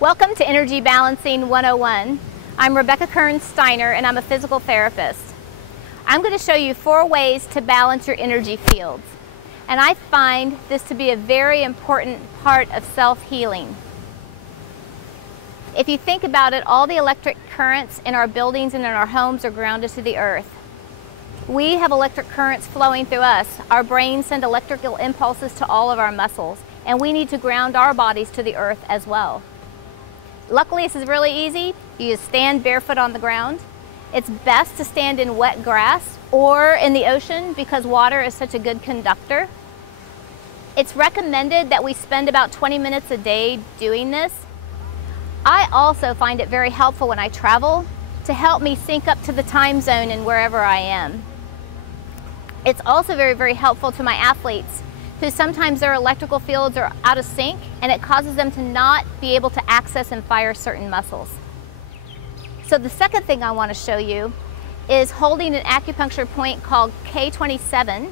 Welcome to Energy Balancing 101. I'm Rebecca Kern-Steiner and I'm a physical therapist. I'm going to show you 4 ways to balance your energy fields. And I find this to be a very important part of self-healing. If you think about it, all the electric currents in our buildings and in our homes are grounded to the earth. We have electric currents flowing through us. Our brains send electrical impulses to all of our muscles, and we need to ground our bodies to the earth as well. Luckily, this is really easy. You just stand barefoot on the ground. It's best to stand in wet grass or in the ocean because water is such a good conductor. It's recommended that we spend about 20 minutes a day doing this. I also find it very helpful when I travel to help me sync up to the time zone and wherever I am. It's also very, very helpful to my athletes who sometimes their electrical fields are out of sync and it causes them to not be able to access and fire certain muscles. So the second thing I want to show you is holding an acupuncture point called K27,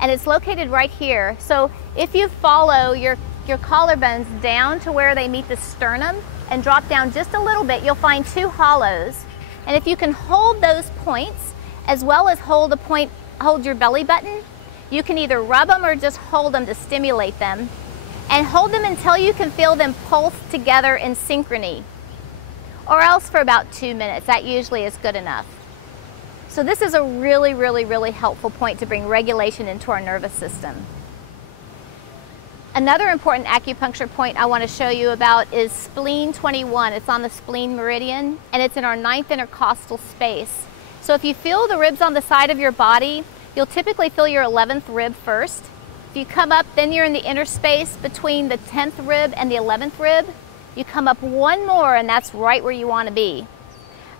and it's located right here. So if you follow your collarbones down to where they meet the sternum and drop down just a little bit, you'll find 2 hollows. And if you can hold those points as well as hold your belly button, you can either rub them or just hold them to stimulate them, and hold them until you can feel them pulse together in synchrony, or else for about 2 minutes. That usually is good enough. So this is a really, really, really helpful point to bring regulation into our nervous system. Another important acupuncture point I want to show you about is Spleen 21. It's on the spleen meridian, and it's in our 9th intercostal space. So if you feel the ribs on the side of your body, you'll typically feel your 11th rib first. If you come up, then you're in the inner space between the 10th rib and the 11th rib. You come up 1 more, and that's right where you want to be.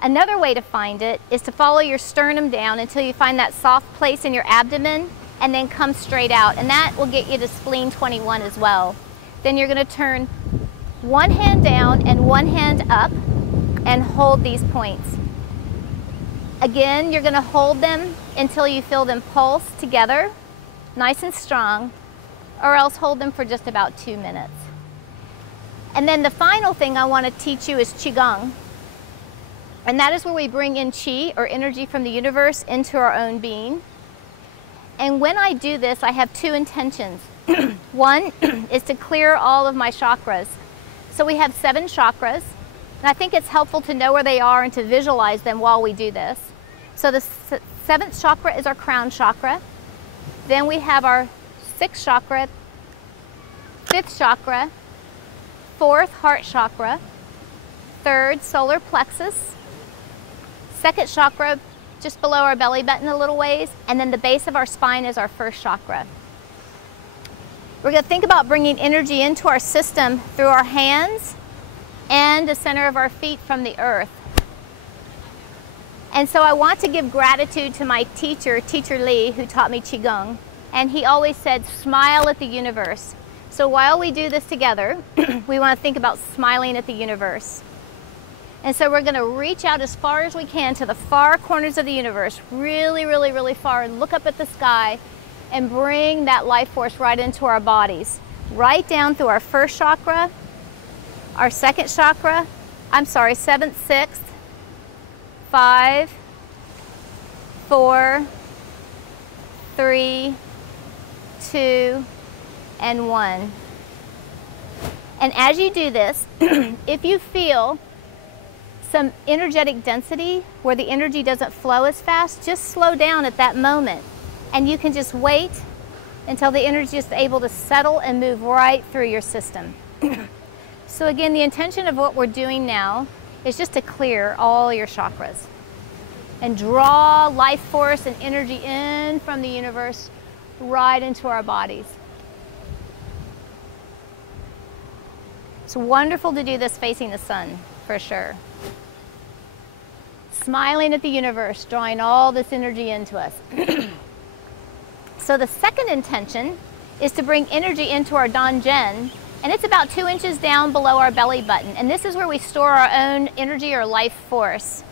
Another way to find it is to follow your sternum down until you find that soft place in your abdomen, and then come straight out, and that will get you to Spleen 21 as well. Then you're going to turn 1 hand down and 1 hand up and hold these points. Again, you're going to hold them until you feel them pulse together, nice and strong, or else hold them for just about 2 minutes. And then the final thing I want to teach you is Qigong. And that is where we bring in Qi, or energy from the universe, into our own being. And when I do this, I have 2 intentions. One is to clear all of my chakras. So we have 7 chakras, and I think it's helpful to know where they are and to visualize them while we do this. So the 7th chakra is our crown chakra. Then we have our 6th chakra, 5th chakra, 4th heart chakra, 3rd solar plexus, 2nd chakra just below our belly button a little ways, and then the base of our spine is our 1st chakra. We're going to think about bringing energy into our system through our hands and the center of our feet from the earth. And so I want to give gratitude to my teacher, Teacher Lee, who taught me Qigong, and he always said, smile at the universe. So while we do this together, we want to think about smiling at the universe. And so we're going to reach out as far as we can to the far corners of the universe, really, really, really far, and look up at the sky and bring that life force right into our bodies, right down through our 1st chakra, our 2nd chakra, 7th, 6th, 5, 4, 3, 2, and 1. And as you do this, if you feel some energetic density where the energy doesn't flow as fast, just slow down at that moment. And you can just wait until the energy is able to settle and move right through your system. So again, the intention of what we're doing now is just to clear all your chakras and draw life force and energy in from the universe right into our bodies. It's wonderful to do this facing the sun, for sure. Smiling at the universe, drawing all this energy into us. So the second intention is to bring energy into our Danjen, and it's about 2 inches down below our belly button. And this is where we store our own energy or life force.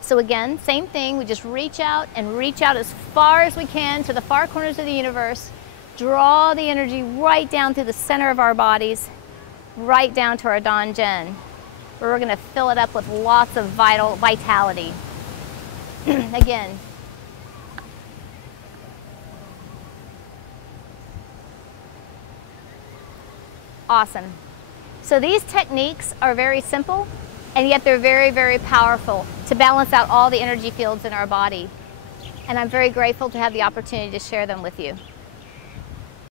So again, same thing, we just reach out as far as we can to the far corners of the universe, draw the energy right down through the center of our bodies, right down to our Danjen, where we're going to fill it up with lots of vitality. Again. Awesome. So these techniques are very simple, and yet they're very, very powerful to balance out all the energy fields in our body. And I'm very grateful to have the opportunity to share them with you.